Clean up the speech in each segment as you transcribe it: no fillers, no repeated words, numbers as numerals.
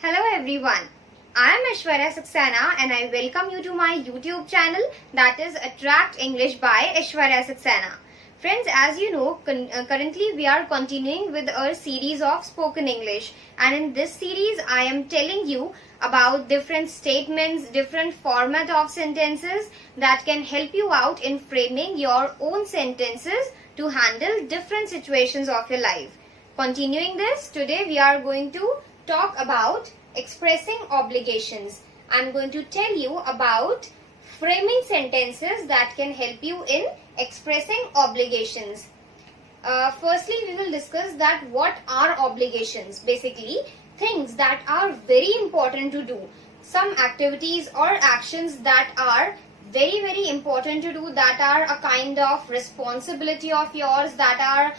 Hello everyone, I am Aishwarya Saxena and I welcome you to my YouTube channel, that is Attract English by Aishwarya Saxena. Friends, as you know, currently we are continuing with our series of spoken English, and in this series I am telling you about different statements, different format of sentences that can help you out in framing your own sentences to handle different situations of your life. Continuing this, today we are going to talk about expressing obligations. I'm going to tell you about framing sentences that can help you in expressing obligations. Firstly, we will discuss that what are obligations. Basically, things that are very important to do. Some activities or actions that are very important to do, that are a kind of responsibility of yours, that are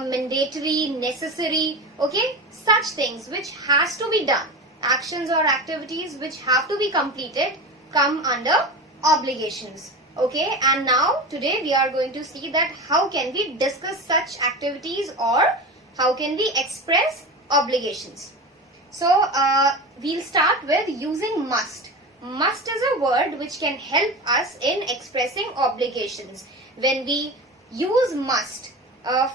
mandatory, necessary, okay, such things which has to be done, actions or activities which have to be completed come under obligations, okay. And now today we are going to see that how can we discuss such activities or how can we express obligations. So we'll start with using must. Must is a word which can help us in expressing obligations. When we use must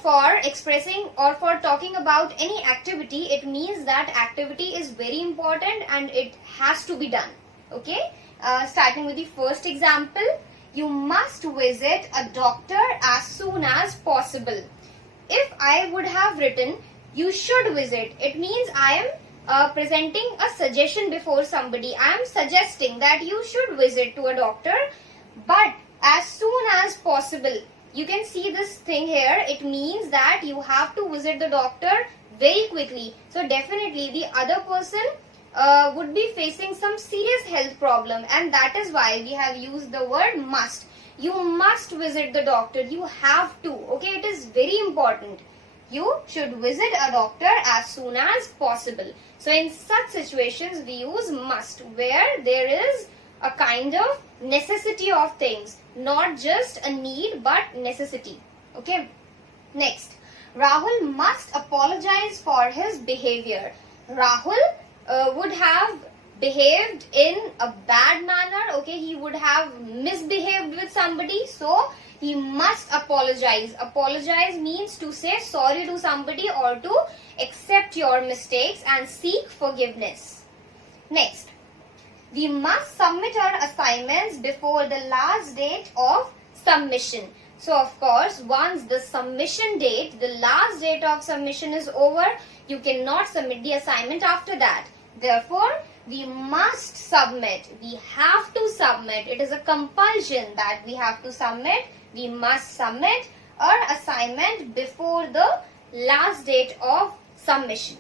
for expressing or for talking about any activity, it means that activity is very important and it has to be done, okay. Starting with the first example, you must visit a doctor as soon as possible. If I would have written you should visit, it means I am presenting a suggestion before somebody. I am suggesting that you should visit to a doctor, but as soon as possible. You can see this thing here. It means that you have to visit the doctor very quickly. So definitely the other person would be facing some serious health problem, and that is why we have used the word must. You must visit the doctor. You have to. Okay, it is very important. You should visit a doctor as soon as possible. So in such situations we use must, where there is a kind of necessity of things, not just a need but necessity, okay. Next, Rahul must apologize for his behavior. Rahul would have behaved in a bad manner, okay, he would have misbehaved with somebody, so he must apologize. Apologize means to say sorry to somebody or to accept your mistakes and seek forgiveness. Next, we must submit our assignments before the last date of submission. So of course, once the submission date, the last date of submission is over, you cannot submit the assignment after that. Therefore, we must submit. We have to submit. It is a compulsion that we have to submit. We must submit our assignment before the last date of submission.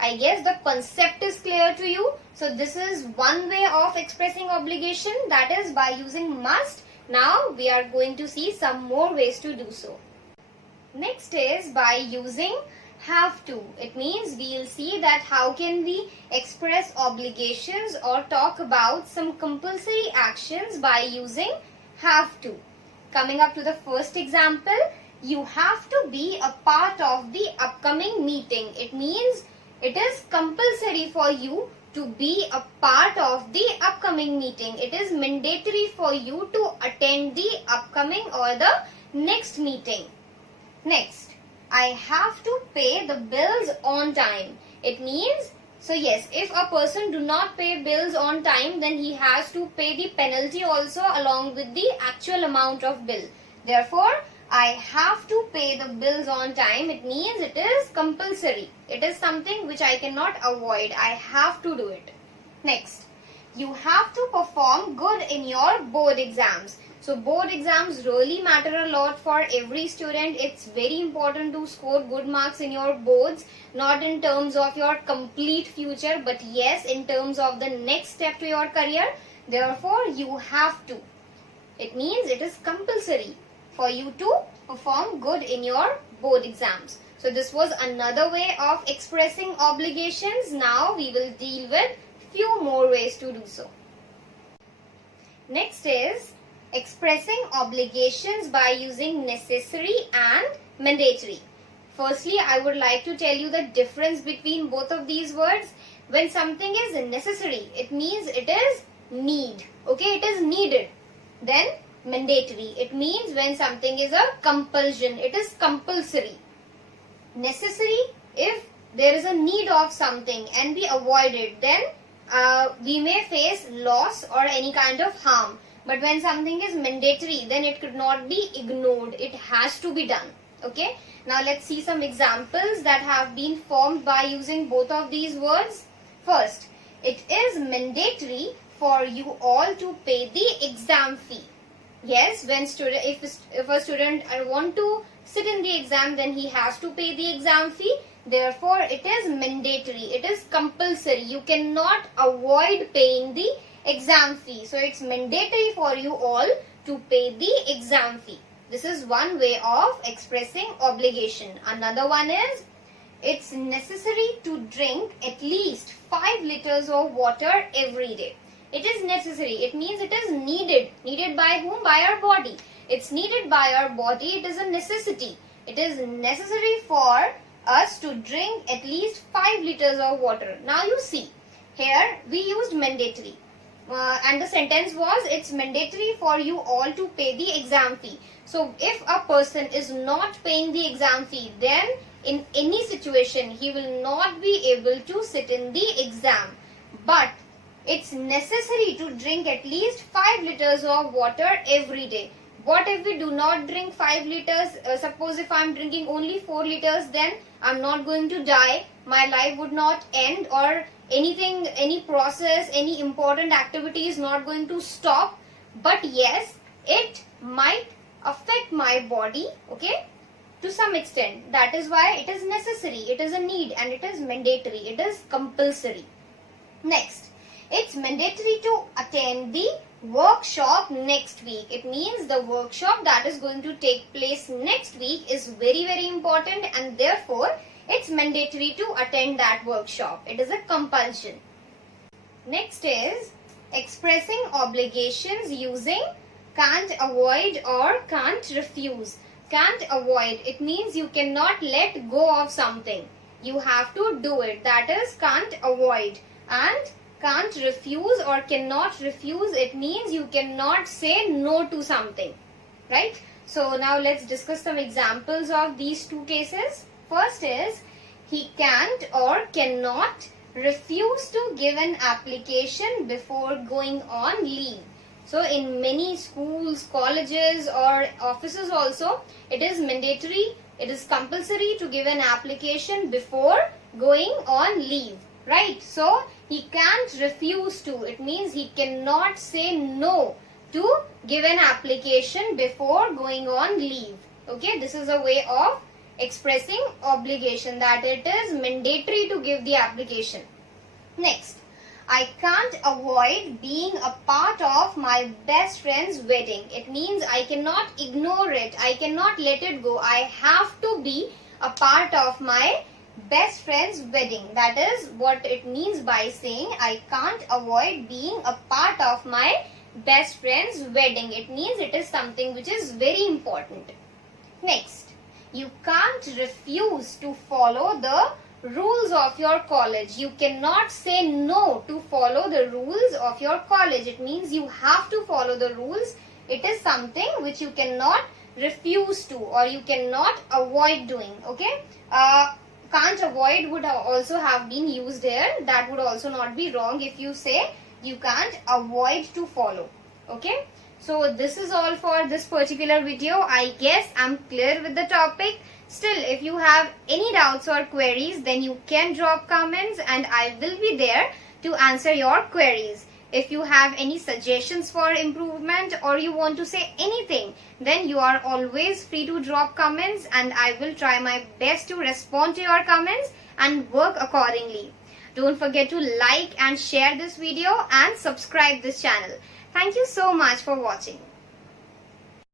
I guess the concept is clear to you. So this is one way of expressing obligation, that is by using must. Now we are going to see some more ways to do so. Next is by using have to. It means we will see that how can we express obligations or talk about some compulsory actions by using have to. Coming up to the first example, you have to be a part of the upcoming meeting. It means it is compulsory for you to be a part of the upcoming meeting. It is mandatory for you to attend the upcoming or the next meeting. Next, I have to pay the bills on time. It means, so yes, if a person do not pay bills on time, then he has to pay the penalty also along with the actual amount of bill. Therefore, I have to pay the bills on time. It means it is compulsory. It is something which I cannot avoid. I have to do it. Next, you have to perform good in your board exams. So board exams really matter a lot for every student. It's very important to score good marks in your boards, not in terms of your complete future, but yes, in terms of the next step to your career. Therefore, you have to. It means it is compulsory for you to perform good in your board exams. So this was another way of expressing obligations. Now we will deal with few more ways to do so. Next is expressing obligations by using necessary and mandatory. Firstly, I would like to tell you the difference between both of these words. When something is necessary, it means it is need. Okay, it is needed. Then mandatory, it means when something is a compulsion, it is compulsory. Necessary, if there is a need of something and we avoid it, then we may face loss or any kind of harm. But when something is mandatory, then it could not be ignored. It has to be done. Okay. Now let's see some examples that have been formed by using both of these words. First, it is mandatory for you all to pay the exam fee. Yes, when if a student want to sit in the exam, then he has to pay the exam fee. Therefore, it is mandatory. It is compulsory. You cannot avoid paying the exam fee. So, it's mandatory for you all to pay the exam fee. This is one way of expressing obligation. Another one is, it's necessary to drink at least 5 liters of water every day. It is necessary. It means it is needed. Needed by whom? By our body. It's needed by our body. It is a necessity. It is necessary for us to drink at least 5 liters of water. Now you see, here we used mandatory. And the sentence was, it's mandatory for you all to pay the exam fee. So if a person is not paying the exam fee, then in any situation he will not be able to sit in the exam. But it's necessary to drink at least 5 liters of water every day. What if we do not drink 5 liters? Suppose if I'm drinking only 4 liters, then I'm not going to die. My life would not end, or anything, any process, any important activity is not going to stop. But yes, it might affect my body, okay, to some extent. That is why it is necessary, it is a need, and it is mandatory, it is compulsory. Next, it's mandatory to attend the workshop next week. It means the workshop that is going to take place next week is very, very important, and therefore it's mandatory to attend that workshop. It is a compulsion. Next is expressing obligations using can't avoid or can't refuse. Can't avoid, it means you cannot let go of something. You have to do it. That is can't avoid. And can't refuse or cannot refuse, it means you cannot say no to something, right? So now let's discuss some examples of these two cases. First is, he can't or cannot refuse to give an application before going on leave. So in many schools, colleges or offices also, it is mandatory, it is compulsory to give an application before going on leave. Right, so he can't refuse to. It means he cannot say no to give an application before going on leave. Okay, this is a way of expressing obligation, that it is mandatory to give the application. Next, I can't avoid being a part of my best friend's wedding. It means I cannot ignore it. I cannot let it go. I have to be a part of my best friend's wedding. That is what it means by saying I can't avoid being a part of my best friend's wedding. It means it is something which is very important. Next, you can't refuse to follow the rules of your college. You cannot say no to follow the rules of your college. It means you have to follow the rules. It is something which you cannot refuse to or you cannot avoid doing. Okay. Can't avoid would also have been used here. That would also not be wrong if you say you can't avoid to follow. Okay. So this is all for this particular video. I guess I'm clear with the topic. Still, if you have any doubts or queries, then you can drop comments and I will be there to answer your queries. If you have any suggestions for improvement or you want to say anything, then you are always free to drop comments and I will try my best to respond to your comments and work accordingly. Don't forget to like and share this video and subscribe this channel. Thank you so much for watching.